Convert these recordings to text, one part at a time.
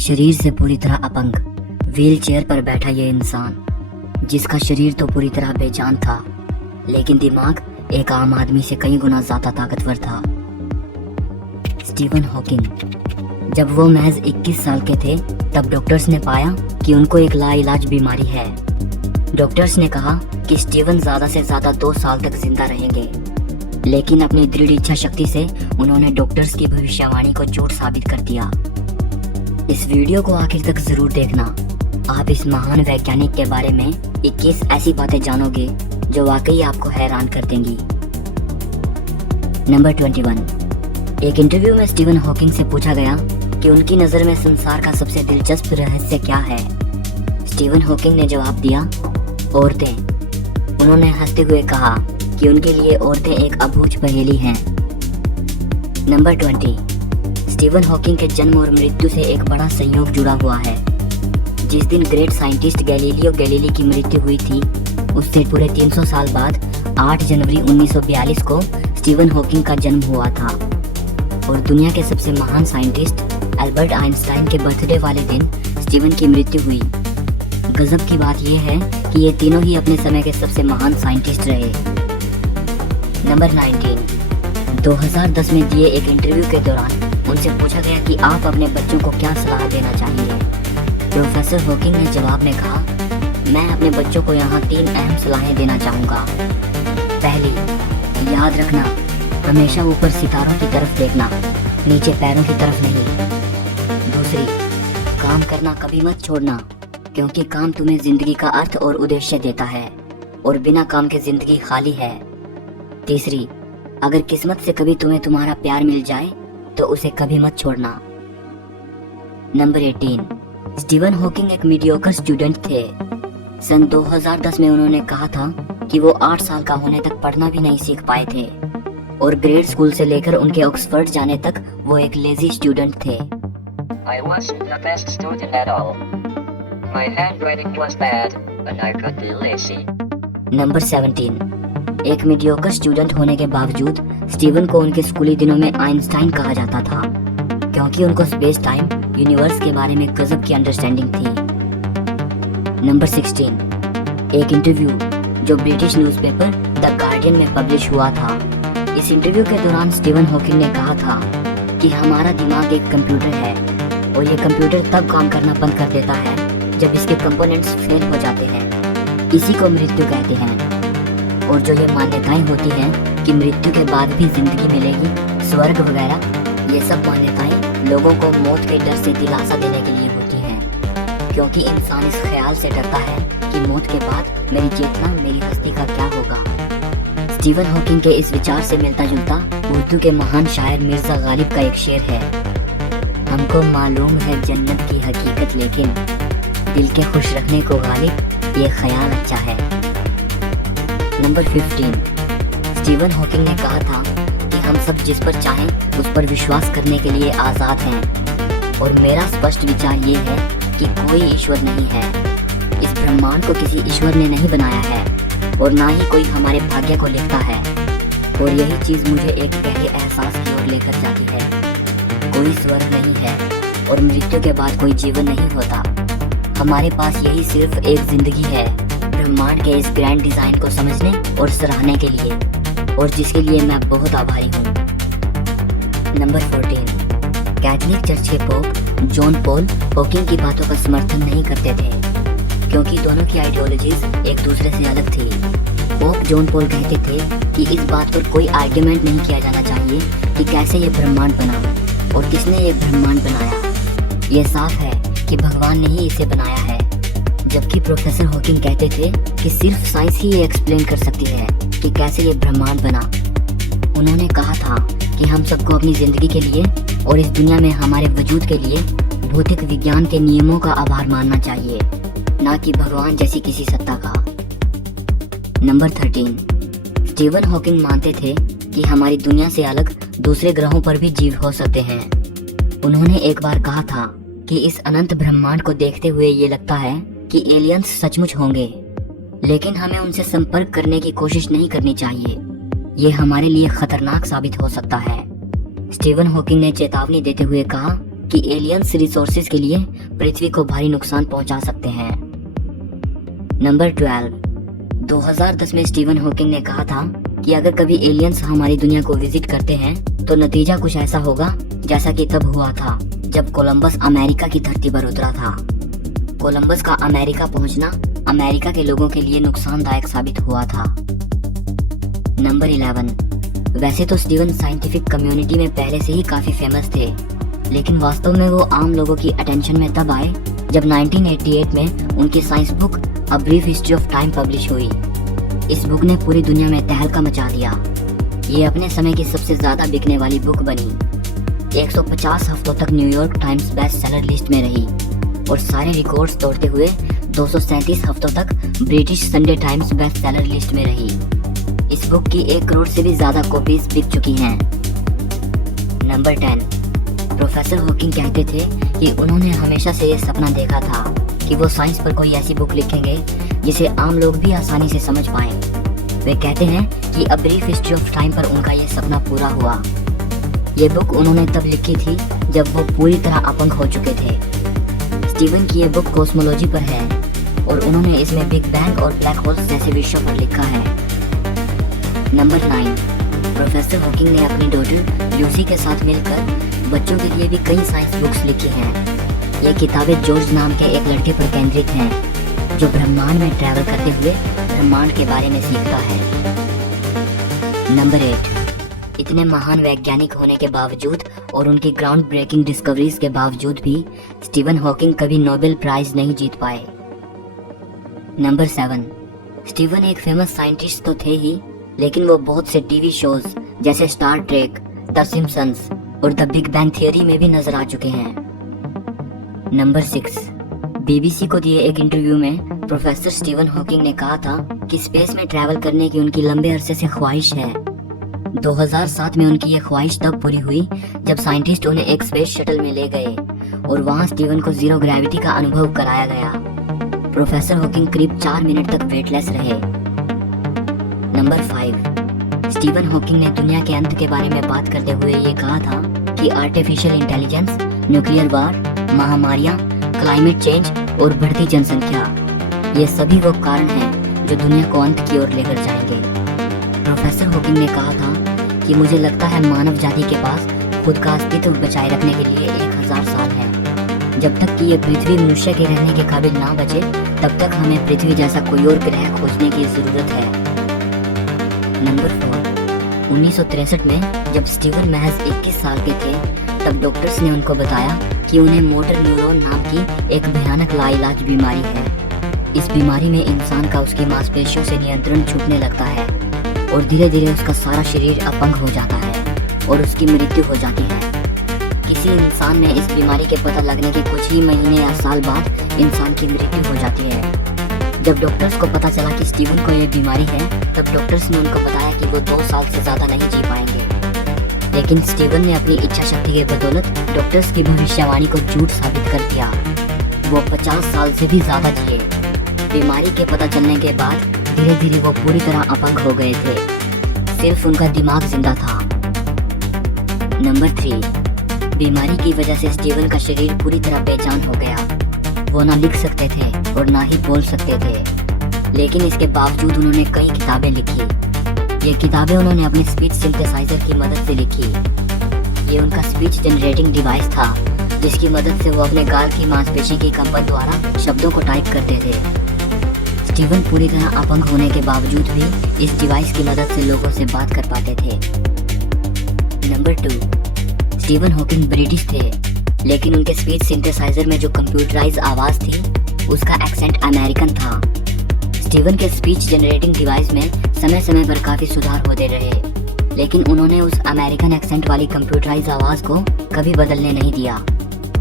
शरीर से पूरी तरह अपंग, व्हील चेयर पर बैठा ये इंसान, जिसका शरीर तो पूरी तरह बेजान था, लेकिन दिमाग एक आम आदमी से कई गुना ज्यादा ताकतवर था। Steven Hawking. जब वो महज 21 साल के थे, तब डॉक्टर्स ने पाया कि उनको एक लाइलाज बीमारी है। डॉक्टर्स ने कहा कि स्टीवन ज्यादा से ज्यादा 2 साल तक जिंदा रहेंगे, लेकिन अपनी दृढ़ इच्छा शक्ति से उन्होंने डॉक्टर्स की भविष्यवाणी को झूठ साबित कर दिया। इस वीडियो को आखिर तक जरूर देखना। आप इस महान वैज्ञानिक के बारे में 21 ऐसी बातें जानोगे जो वाकई आपको हैरान कर देंगी। नंबर 21। एक इंटरव्यू में स्टीवन हॉकिंग से पूछा गया कि उनकी नज़र में संसार का सबसे दिलचस्प रहस्य क्या है। स्टीवन हॉकिंग ने जवाब दिया, औरतें। उन्होंने हंसते हुए कहा कि उनके लिए औरतें एक अबूझ पहेली हैं। नंबर 20। स्टीवन हॉकिंग के जन्म और मृत्यु से एक बड़ा संयोग जुड़ा हुआ है। जिस दिन ग्रेट साइंटिस्ट गैलीलियो गैलीली की मृत्यु हुई थी, उससे पूरे 300 साल बाद 8 जनवरी 1942 को स्टीवन हॉकिंग का जन्म हुआ था। और दुनिया के सबसे महान साइंटिस्ट अल्बर्ट आइंस्टाइन के बर्थडे वाले दिन स्टीवन की मृत्यु हुई। गजब की बात यह है कि ये तीनों ही अपने समय के सबसे महान साइंटिस्ट रहे। नंबर 19। 2010 में दिए एक इंटरव्यू के दौरान उनसे पूछा गया कि आप अपने बच्चों को क्या सलाह देना चाहेंगे। प्रोफेसर हॉकिंग ने जवाब में कहा, मैं अपने बच्चों को यहाँ 3 अहम सलाहें देना चाहूँगा। पहली, याद रखना, हमेशा ऊपर सितारों की तरफ देखना, नीचे पैरों की तरफ नहीं। दूसरी, काम करना कभी मत छोड़ना, क्योंकि काम तुम्हें जिंदगी का अर्थ और उद्देश्य देता है, और बिना काम के जिंदगी खाली है। तीसरी, अगर किस्मत से कभी तुम्हें तुम्हारा प्यार मिल जाए तो उसे कभी मत छोड़ना। नंबर 18। स्टीवन हॉकिंग एक मीडियोकर स्टूडेंट थे। सन 2010 में उन्होंने कहा था कि वो 8 साल का होने तक पढ़ना भी नहीं सीख पाए थे, और ग्रेड स्कूल से लेकर उनके ऑक्सफोर्ड जाने तक वो एक लेजी स्टूडेंट थे। I wasn't the best student at all. My handwriting was bad, and I could be lazy. Number 17। एक मीडियोकर स्टूडेंट होने के बावजूद स्टीवन को उनके स्कूली दिनों में आइंस्टाइन कहा जाता था, क्योंकि उनको स्पेस टाइम यूनिवर्स के बारे में गजब की अंडरस्टैंडिंग थी। नंबर 16। एक इंटरव्यू जो ब्रिटिश न्यूज़पेपर द गार्डियन में पब्लिश हुआ था। इस इंटरव्यू के दौरान स्टीवन हॉकिंग ने कहा था कि हमारा दिमाग एक कंप्यूटर है, और ये कंप्यूटर तब काम करना बंद कर देता है जब इसके कंपोनेंट्स फेल हो जाते हैं। इसी को मृत्यु कहते हैं। और जो ये मान्यताएं होती हैं कि मृत्यु के बाद भी जिंदगी मिलेगी, स्वर्ग वगैरह, ये सब मान्यताएं लोगों को मौत के डर से दिलासा देने के लिए होती हैं, क्योंकि इंसान इस ख्याल से डरता है कि मौत के बाद मेरी चेतना, मेरी हस्ती का क्या होगा। स्टीवन हॉकिंग के इस विचार से मिलता जुलता उर्दू के महान शायर मिर्जा गालिब का एक शेर है, हमको मालूम है जन्नत की हकीकत, लेकिन दिल के खुश रखने को गालिब ये ख्याल अच्छा है। नंबर 15। स्टीवन हॉकिंग ने कहा था कि हम सब जिस पर चाहें उस पर विश्वास करने के लिए आज़ाद हैं, और मेरा स्पष्ट विचार ये है कि कोई ईश्वर नहीं है। इस ब्रह्मांड को किसी ईश्वर ने नहीं बनाया है, और ना ही कोई हमारे भाग्य को लिखता है, और यही चीज़ मुझे एक गहरे एहसास की ओर लेकर जाती है। कोई स्वर्ग नहीं है, और मृत्यु के बाद कोई जीवन नहीं होता। हमारे पास यही सिर्फ एक जिंदगी है, ब्रह्मांड के इस ग्रैंड डिजाइन को समझने और सराहने के लिए, और जिसके लिए मैं बहुत आभारी हूँ। नंबर 14। कैथोलिक चर्च के पोप जॉन पॉल हॉकिंग की बातों का समर्थन नहीं करते थे, क्योंकि दोनों की आइडियोलॉजीज एक दूसरे से अलग थी। पोप जॉन पॉल कहते थे कि इस बात पर कोई आर्ग्यूमेंट नहीं किया जाना चाहिए कि कैसे ये ब्रह्मांड बना और किसने ये ब्रह्मांड बनाया। ये साफ है कि भगवान ने ही इसे बनाया है। जबकि प्रोफेसर हॉकिंग कहते थे कि सिर्फ साइंस ही ये एक्सप्लेन कर सकती है कि कैसे ये ब्रह्मांड बना। उन्होंने कहा था कि हम सबको अपनी जिंदगी के लिए और इस दुनिया में हमारे वजूद के लिए भौतिक विज्ञान के नियमों का आभार मानना चाहिए, ना कि भगवान जैसी किसी सत्ता का। नंबर 13। स्टीवन हॉकिंग मानते थे कि हमारी दुनिया से अलग दूसरे ग्रहों पर भी जीव हो सकते हैं। उन्होंने एक बार कहा था कि इस अनंत ब्रह्मांड को देखते हुए ये लगता है कि एलियंस सचमुच होंगे, लेकिन हमें उनसे संपर्क करने की कोशिश नहीं करनी चाहिए। ये हमारे लिए खतरनाक साबित हो सकता है। स्टीवन हॉकिंग ने चेतावनी देते हुए कहा कि एलियंस रिसोर्सेज के लिए पृथ्वी को भारी नुकसान पहुंचा सकते हैं। नंबर 12, 2010 में स्टीवन हॉकिंग ने कहा था कि अगर कभी एलियंस हमारी दुनिया को विजिट करते हैं तो नतीजा कुछ ऐसा होगा जैसा कि तब हुआ था जब कोलंबस अमेरिका की धरती पर उतरा था। कोलंबस का अमेरिका पहुंचना अमेरिका के लोगों के लिए नुकसानदायक साबित हुआ था। नंबर 11, वैसे तो स्टीवन साइंटिफिक कम्युनिटी में पहले से ही काफी फेमस थे, लेकिन वास्तव में वो आम लोगों की अटेंशन में तब आए जब 1988 में उनकी science book a brief history of time publish हुई। इस बुक ने पूरी दुनिया में तहलका मचा दिया। ये अपने समय की सबसे ज्यादा बिकने वाली बुक बनी, 150 हफ्तों तक New York times best seller list में रही और सारे रिकॉर्ड्स तोड़ते हुए 237 हफ्तों तक British Sunday times best seller list में रही। इस बुक की 1 करोड़ से भी ज्यादा कॉपीज बिक चुकी हैं। नंबर 10, प्रोफेसर हॉकिंग कहते थे कि उन्होंने हमेशा से ये सपना देखा था कि वो साइंस पर कोई ऐसी बुक लिखेंगे जिसे आम लोग भी आसानी से समझ पाएं। वे कहते हैं कि a brief history of time पर उनका ये सपना पूरा हुआ। ये बुक उन्होंने तब लिखी थी जब वो पूरी तरह अपंग हो चुके थे। स्टीवन की ये बुक कॉस्मोलॉजी पर है और उन्होंने इसमें बिग बैंग और ब्लैक होल्स जैसे विषयों पर लिखा है। नंबर 9, प्रोफेसर हॉकिंग ने अपनी डॉटर लूसी के साथ मिलकर बच्चों के लिए भी कई साइंस बुक्स लिखी हैं। ये किताबें जॉर्ज नाम के एक लड़के पर केंद्रित हैं जो ब्रह्मांड में ट्रैवल करते हुए ब्रह्मांड के बारे में सीखता है। नंबर 8, इतने महान वैज्ञानिक होने के बावजूद और उनकी ग्राउंड ब्रेकिंग डिस्कवरीज के बावजूद भी स्टीवन हॉकिंग कभी नोबेल प्राइज नहीं जीत पाए। नंबर 7, स्टीवन एक फेमस साइंटिस्ट तो थे ही, लेकिन वो बहुत से टीवी शोज जैसे स्टार ट्रेक, द सिम्पसंस और द बिग बैंग थियरी में भी नजर आ चुके हैं। नंबर 6, बीबीसी को दिए एक इंटरव्यू में प्रोफेसर स्टीवन हॉकिंग ने कहा था कि स्पेस में ट्रैवल करने की उनकी लंबे अरसे से ख्वाहिश है। 2007 में उनकी ये ख्वाहिश तब पूरी हुई जब साइंटिस्ट उन्हें एक स्पेस शटल में ले गए और वहां स्टीवन को जीरो ग्रेविटी का अनुभव कराया गया। प्रोफेसर हॉकिंग करीब 4 मिनट तक वेटलेस रहे। नंबर 5, स्टीवन हॉकिंग ने दुनिया के अंत के बारे में बात करते हुए ये कहा था कि आर्टिफिशियल इंटेलिजेंस, न्यूक्लियर वार, महामारियां, क्लाइमेट चेंज और बढ़ती जनसंख्या, ये सभी वो कारण हैं जो दुनिया को अंत की ओर लेकर जाएंगे। प्रोफेसर हॉकिंग ने कहा था कि मुझे लगता है मानव जाति के पास खुद का अस्तित्व बचाए रखने के लिए 1000 साल है। जब तक कि ये पृथ्वी मनुष्य के रहने के काबिल ना बचे, तब तक हमें पृथ्वी जैसा कोई और ग्रह खोजने की जरूरत है। नंबर 4, 1963 में जब स्टीवन महज 21 साल के थे, तब डॉक्टर्स ने उनको बताया कि उन्हें मोटर न्यूरॉन नाम की एक भयानक लाइलाज बीमारी है। इस बीमारी में इंसान का उसकी मांसपेशियों से नियंत्रण छूटने लगता है और धीरे धीरे उसका सारा शरीर अपंग हो जाता है और उसकी मृत्यु हो जाती है। किसी इंसान में इस बीमारी के पता लगने के कुछ ही महीने या साल बाद इंसान की मृत्यु हो जाती है। जब डॉक्टर्स को पता चला कि स्टीवन को यह बीमारी है, तब डॉक्टर्स ने उनको बताया कि वो 2 साल से ज्यादा नहीं जी पाएंगे। लेकिन स्टीवन ने अपनी इच्छा शक्ति के बदौलत डॉक्टर्स की भविष्यवाणी को झूठ साबित कर दिया। वो 50 साल से भी ज्यादा जिए। बीमारी के पता चलने के बाद धीरे धीरे वो पूरी तरह अपंग हो गए थे, सिर्फ उनका दिमाग जिंदा था। नंबर 3, बीमारी की वजह से स्टीवन का शरीर पूरी तरह बेजान हो गया। वो ना लिख सकते थे और ना ही बोल सकते थे, लेकिन इसके बावजूद उन्होंने कई किताबें लिखी। ये किताबें उन्होंने अपने स्पीच सिंथेसाइजर की मदद से लिखी। ये उनका स्पीच जनरेटिंग डिवाइस था, जिसकी मदद से वो अपने गाल की मांसपेशी की कंपन द्वारा शब्दों को टाइप करते थे। स्टीवन पूरी तरह अपंग होने के बावजूद भी इस डिवाइस की मदद से लोगों से बात कर पाते थे। नंबर 2, स्टीवन हॉकिंग ब्रिटिश थे, लेकिन उनके स्पीच सिंथेसाइजर में जो कंप्यूटराइज आवाज थी, उसका एक्सेंट अमेरिकन था। स्टीवन के स्पीच जनरेटिंग डिवाइस में समय समय पर काफी सुधार होते रहे, लेकिन उन्होंने उस अमेरिकन एक्सेंट वाली कंप्यूटराइज आवाज को कभी बदलने नहीं दिया।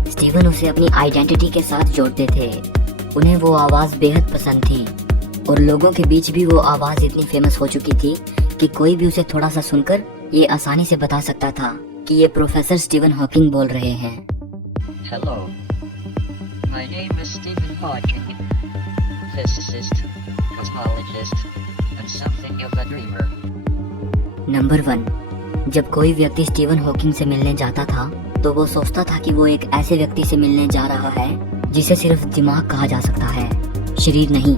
स्टीवन उसे अपनी आइडेंटिटी के साथ जोड़ते थे। उन्हें वो आवाज बेहद पसंद थी और लोगों के बीच भी वो आवाज इतनी फेमस हो चुकी थी कि कोई भी उसे थोड़ा सा सुनकर ये आसानी से बता सकता था कि ये प्रोफेसर स्टीवन हॉकिंग बोल रहे हैं। Hello. My name is Stephen Hawking. Physicist, cosmologist, and something of a dreamer. Number 1, जब कोई व्यक्ति स्टीवन हॉकिंग से मिलने जाता था तो वो सोचता था कि वो एक ऐसे व्यक्ति से मिलने जा रहा है जिसे सिर्फ दिमाग कहा जा सकता है, शरीर नहीं।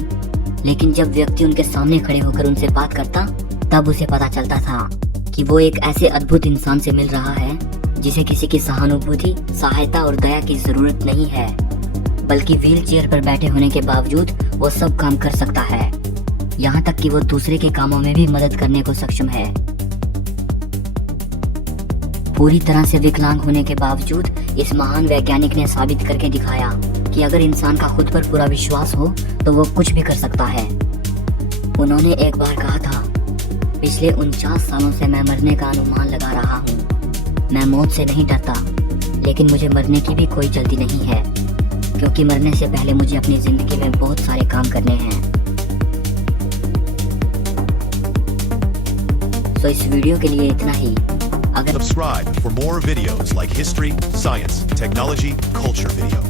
लेकिन जब व्यक्ति उनके सामने खड़े होकर उनसे बात करता, तब उसे पता चलता था कि वो एक ऐसे अद्भुत इंसान से मिल रहा है जिसे किसी की सहानुभूति, सहायता और दया की जरूरत नहीं है, बल्कि व्हील चेयर पर बैठे होने के बावजूद वो सब काम कर सकता है, यहाँ तक कि वो दूसरे के कामों में भी मदद करने को सक्षम है। पूरी तरह से विकलांग होने के बावजूद इस महान वैज्ञानिक ने साबित करके दिखाया कि अगर इंसान का खुद पर पूरा विश्वास हो तो वो कुछ भी कर सकता है। उन्होंने एक बार कहा था, पिछले 49 सालों से मैं मरने का अनुमान लगा रहा हूँ। मैं मौत से नहीं डरता, लेकिन मुझे मरने की भी कोई जल्दी नहीं है, क्योंकि मरने से पहले मुझे अपनी जिंदगी में बहुत सारे काम करने हैं। तो इस वीडियो के लिए इतना ही। अगर Subscribe for more videos like history, science, technology, culture video.